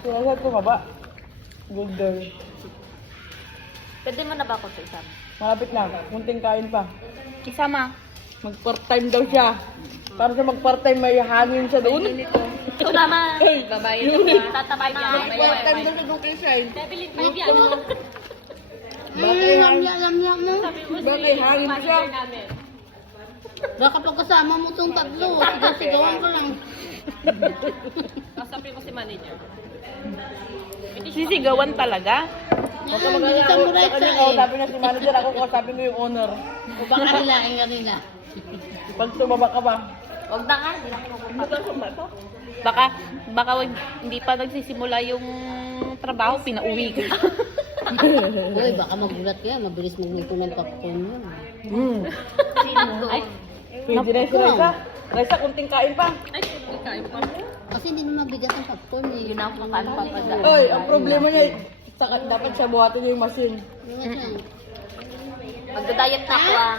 Kaya tumaba. Good girl. Pwede mo na ba ako sa isama? Malapit na. Munting kain pa. Isama. Mag-part-time daw siya. Para sa mag-part-time may hangin siya doon. Ito naman. Babae na ba? Tatabay niya. Mag-part-time daw siya doon kay Shine. Debilin pa yan. Bakay hangin. Lam-lam mo. Bakay hangin siya. Baka pag kasama mo itong tatlo, sigaw-sigawan ka lang. Kasapin ko si manager. Sisigawan talaga? Huwag ka mag-alala. Bilisan mo Sa Rexa kanya eh. kausapin na si manager. Ako kausapin ko yung owner. O baka hilain ka nila. Pag tumaba ka ba? Huwag na nga. Hindi na ako magpapasok. Baka hindi pa nagsisimula yung trabaho, pinauwi ko. Uy, baka magulat ka. Mabilis magluto ng popcorn yun. Ay, Pwede na si Raisa. Raisa, kunting kain pa. ay, kain pa. Kasi hindi naman mabigat ang popcorn eh. Yun ang kakaan pa pala. Oy, ang problema niya, dapat siya buhatin niya yung machine. Yung nga siya. Magda-diet na ako ah.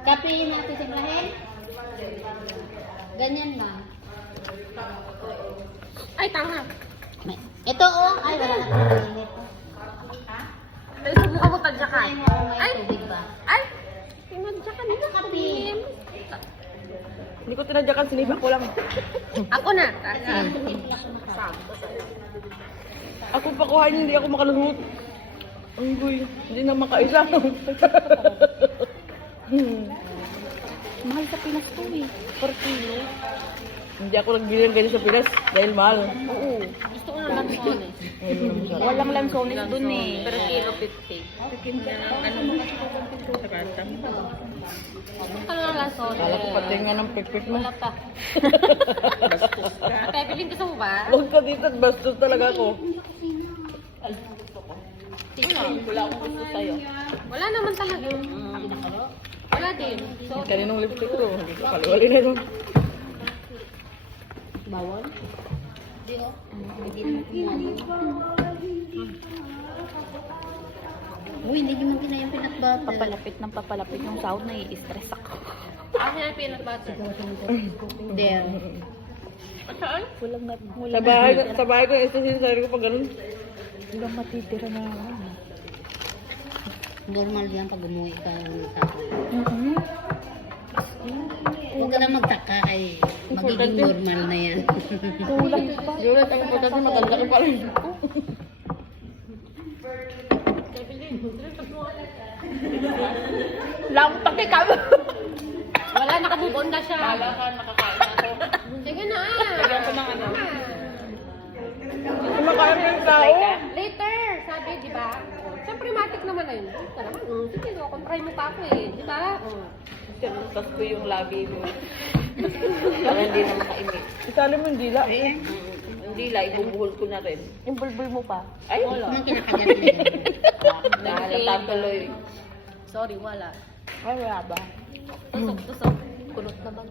Kape natin simplahin? Ganyan ba? Ay, tama. Ito oh. Ay, wala na mainit. Ay, subukan mo tadyakan. Ay, may tubig ba? Ay, tinadyakan nila. Kape. Hindi ko tinadyakan, sinipa ko lang. Ako na. Ako pakuhain, hindi ako makaluhot. Ang guy, hindi na makaisa. Mahal sa Pinas to eh. Per kilo. Hindi ako nagbili ng ganyan sa Pinas dahil mahal. Oo. Gusto ko ng lansones. Walang lansones dun eh. Per kilo 50. Ano lang lansones? Kala ko pati nga ng pipit mo. Wala pa. Kaya bilhin gusto mo ba? Huwag ka dito at bastos talaga ako. Wala akong gusto sa'yo. Wala naman talaga. Wala din. So, Kaninong lipstick ko, hindi ko kaliwali na ito. Bawal? Hindi oh. Hindi naman Uy, hindi naman kinaya yung peanut butter. papalapit ng sahod na i-stress ako. Ano yung peanut butter? There. Saan? Sa bahay ko, isa sinasari ko pag ganun. Walang matitira na ako. Normal yan pag umuwi ka ng tao. Huwag ka na magtaka kay magiging normal na yan. Kulang pa. Julat, ang importante maganda ka pa rin. Wala akong pakikam. Wala, nakabubon na siya. Wala ka, nakakain na ako. Sige na. Lagyan ko ng ano. Kumakain na yung tao. Later, sabi, di ba? Siyempre, matik naman na yun. Ito naman, sige, try mo pa ako eh. Di ba? Tinusas ko yung labi mo. Para hindi na makainit. Isali mo yung dila. Hindi la, ibubuhol ko na rin. Yung bulbul mo pa? Ay, wala. Anong kinakagat nila? Nahalata tuloy. Sorry, wala. Ay, wala ba? Tusok. Kulot na ba?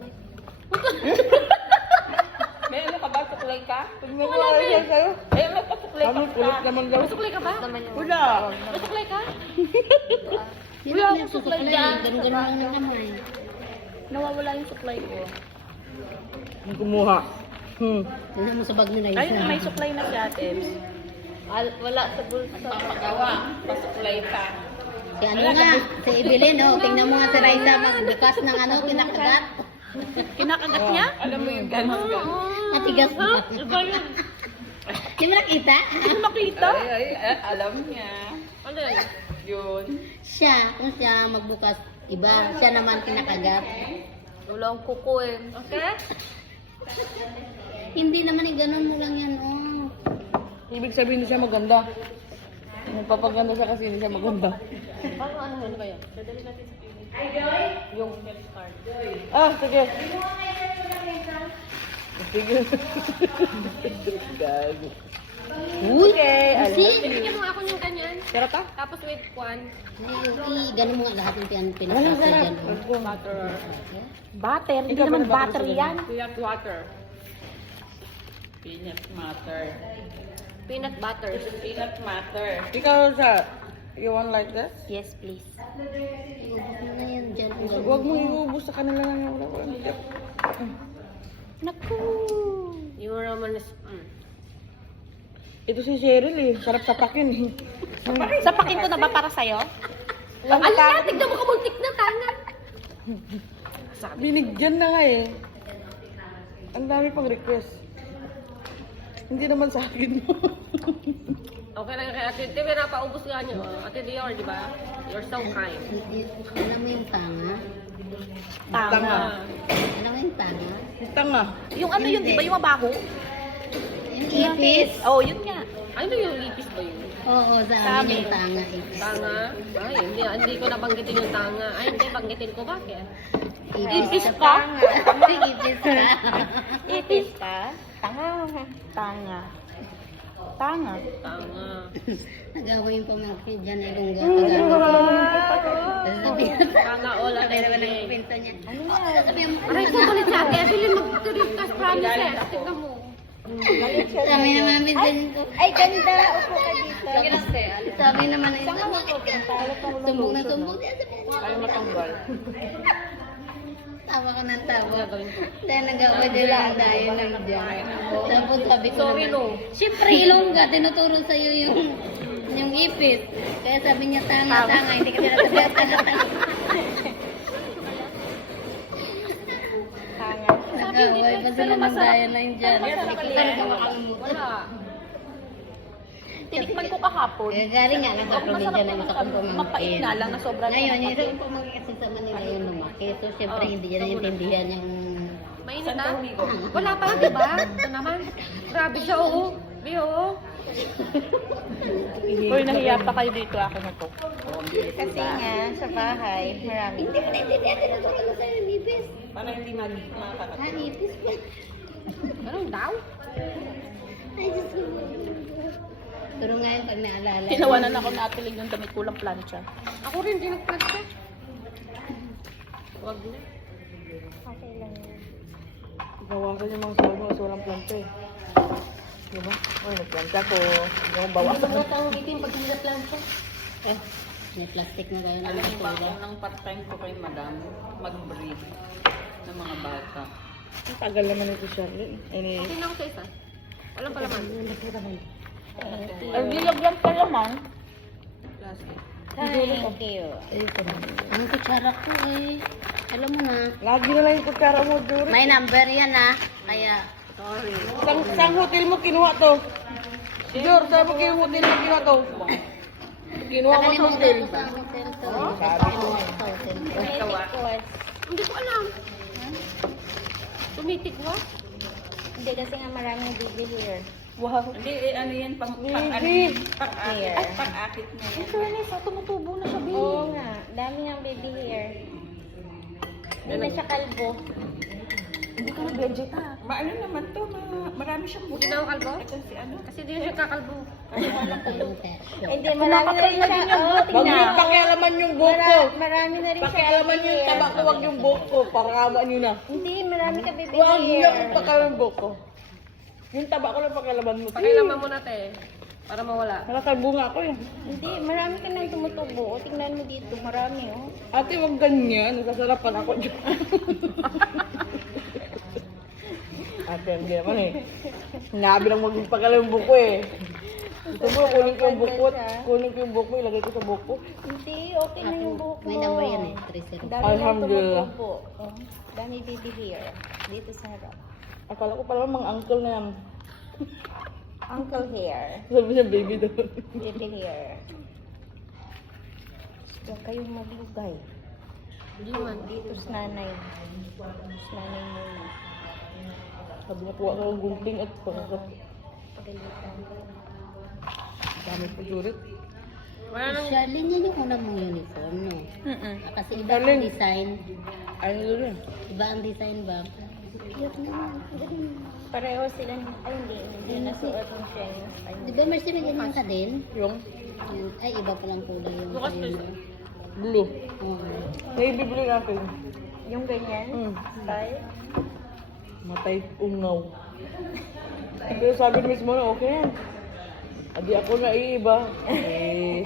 May ano ka ba? Suklay ka? Pag nagawa siya sa'yo. Ay, may pasuklay ka. Ano, kulot naman daw. Suklay ka ba? Wala. Suklay ka? Hindi naman yung susuklay. Ganun-ganun lang ng kamay. Nawawala yung suklay ko. Ang kumuha. Tingnan mo sa bag nila Ay, isa. may suklay na si Ate. Wala sa bulsa. Papagawa. Pasuklay pa. Si ano nga, si Evelyn, oh, tingnan mo nga si Raisa magbukas ng ano, kinakagat. Kinakagat niya? Alam mo yung gano'n. Natigas na. Iba yun. Di mo nakita? Hindi makita. Ay, alam niya. Ano yan? Yun. Siya, kung siya magbukas, iba. Siya naman kinakagat. Wala akong kuko eh. Okay? Hindi naman eh, ganun mo lang yan, oh. Ibig sabihin hindi siya maganda. Nagpapaganda siya kasi hindi siya maganda. Ano kaya? Yung card. Ah, sige. Sige. Gago. Okay, Kasi, Bigyan mo ako ng ganyan. Sarap ah? Tapos with one. ganun mo nga lahat ng pinapasa dyan. oh. Butter? Hindi Ikaw ba naman nabasa butter sa yan. Peanut water. Peanut butter. Peanut butter. Peanut butter. Ikaw sa, you want like this? Yes, please. Ubus mo na yan dyan. Huwag mo iubos sa kanila lang. Wala. Naku! Yung naman is, Ito si Cheryl eh. Sarap sapakin eh. Sapakin ko na ba para sa'yo? Ala, tignan mo kamuntik na tangan. Binigyan na nga eh. Ang dami pang request. Hindi naman sa akin mo. Okay lang kay Ate Tim, napaubos nga niyo. Ate Dior, di ba? You're so kind. Alam mo yung tanga? Tanga. Alam mo yung tanga? Tanga. Yung ano yun, di ba? Yung mabaho? Yung ipis? Oo, yun nga. Ano yung lipis ba yun? Oo, sa Sa amin amin. yung tanga ipis. Tanga? Ay, hindi ko nabanggitin yung tanga. Ay, hindi, banggitin ko bakit? Ipis sa ka? tanga. Ipis ka. Ipis ka? Tanga. Tanga. Tanga. Tanga. Nagawa yung pamangkin dyan ay kung gano'n. Tanga all at Sabi naman every ang day. kwento niya. Sabi mo, Aray ko, kulit sa Ate Evelyn, mag-request promises. Tignan mo. sabi naman minsan ko. Ay, ganda. Upo ka dito. Sabi naman ay sumbong na sumbong. Ay matanggal. Tawa ko ng tawa. Dahil nagawa din lang dahil lang dyan. Tapos sabi ko Sorry, no. Siyempre, ilongga, tinuturo sa'yo yung ipis. Kaya sabi niya, tanga, hindi ka tinasabihan tanga. Nagawa, basta naman dahil lang dyan. Hindi ko talaga makalimutan. Wala. Tinikman ko kahapon. Kaya galing nga sa probinsya na makakang Mapait na lang na sobrang Ngayon, yung pamangkin kasi sa Manila yung lumaki. So, siyempre, hindi niya naiintindihan yung... Mainit na? Wala pa, di ba? Ito naman. Grabe siya, oo. Di, oo. Uy, nahiya pa kayo dito. Akin na to. Kasi nga, sa bahay, marami. Hindi mo naiintindihan, tinuturo ko sa'yo yung ipis. Para hindi makakata. Ha, ipis po. Ganun daw? Ay, Diyos ko. Pero ngayon, pag naalala. Tinawanan ako na atilig yung damit kulang plancha. Ako rin, di nagplag-check. Wag na. Bawasan yung mga sahod mo kasi walang planta eh. Diba? Ay, nagplanta ko. Hindi akong bawasan. Ano ba tawag ito yung pag nila-plan ko? May plastic na tayo ng basura. Ng part-time ko kay madam, mag-brief ng mga bata. Ang tagal naman ito, Charlie. Anyway. Okay na ako sa isa. Walang palaman. Ay, dilagyan pa naman. Plastic. Thank you. Ang kutsara ko eh. Alam mo na. Lagi na lang yung kutsara mo, Dory. May number yan ah. Kaya, sorry. Saan hotel mo kinuha to? Jor, saan mo hotel mo kinuha to? Kinuha mo sa hotel. Nakalimutan ko sa hotel to. Kinuha ko sa hotel to. Hindi ko alam. Tumitik mo? Hindi kasi nga maraming baby here. Wow. Hindi, ano yan, pang-akit niya yan. Fairness, tumutubo na siya, babe. Oo nga. Dami ng baby here. Hindi na siya kalbo. Hindi ka na-budget ha. Ano naman to, marami siyang Hindi na ako kalbo? Ito si ano? Kasi di na siya kakalbo. Hindi, marami na rin siya. Wag niyo pakialaman yung buhok ko. Marami na rin siya. Pakialaman yung taba ko, wag yung buhok ko. Pangawa niyo na. Hindi, marami ka baby Wag niyo here. pakialaman yung buhok ko. Yung taba ko lang pakialaman mo. Pakilaman mo na, te. Para mawala. Nakakalbo nga ako eh. Hindi, marami ka nang tumutubo. O, tingnan mo dito, marami oh. Ate, wag ganyan. Nasasarapan ako dyan. Ate, hindi naman eh. Sinabi lang wag yung pakialaman yung buhok ko eh. Gusto mo, kunin ko yung buhok ko. Kunin ko yung buhok mo, ilagay ko sa buhok ko. Hindi, okay na yung buhok mo. May number yan eh, 30. Dami Alhamdulillah. lang tumutubo. Oh, dami baby here. Dito sa harap. Akala ko pala mga uncle na yan. Uncle here. Sabi niya baby daw. Baby here. Huwag kayong maglugay. Hindi man. Dito sa nanay. Sa nanay muna. Sabi niya kuha ka ng gunting at pagkakot. Pagalitan. Dami po surit. Wala nang... Charlene, yan yung unang mong uniform, no? Kasi iba ang Charlene. design. Ayun doon eh. Iba ang design ba? Pareho sila. Ay, hindi nasuot mo siya yung style. Di ba Mercy, may ganyan ka din? Yung Ay, iba palang kulay yung Bukas sa'yo, no? blue. Oo. Navy blue natin. Yung ganyan? Style? Matay ungaw. Pero sabi mismo na okay yan. Adi ako na iiba. Eh.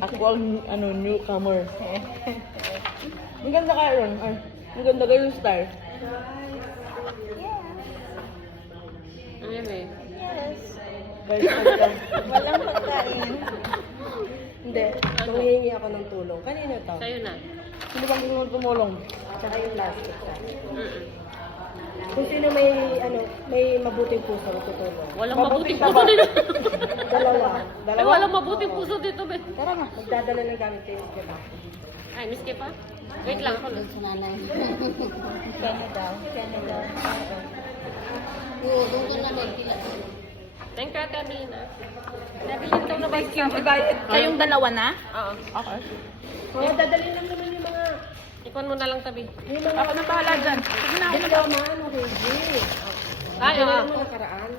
Ako ang newcomer. Ang ganda ka ron. Ay, ang ganda kayo yung style. Ano eh? Guys, talaga. Walang pagkain. Hindi. Tumihingi ako ng tulong. Kanino to? Sa'yo na. Sino bang gusto tumulong? Tsaka yung plastic ka. Mm-mm. Kung sino may mabuting puso, tutulong. Walang mabuting puso dito. Dalawa. Ay, walang mabuting puso dito, be. Tara na. Magdadala ng gamit kayo sa bata. Ay, miss ka pa? Wait lang ako lang. Sa nanay. Kenny daw. Kenny daw. Oo, doon ka na nagtila. Thank you, Ate Abelina. Ate Abelina, ito na ba? Kayong dalawa na? Oo. Okay. Mga dadalhin lang naman yung mga, Ikon mo na lang tabi. yung mga, Ako na bahala dyan. Sige na, ako na. diploma, ano, Reggie. Ay, oo. Dadalhin mo nakaraan.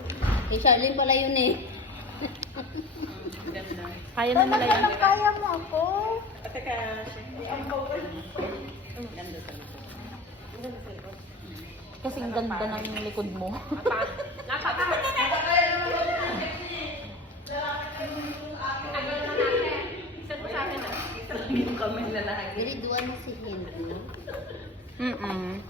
Si Charlene pala yun eh. Kaya na nila yan. Kaya mo ako. Kasi ang ganda ng likod mo. Grade 1 si Hindu. Mm-mm.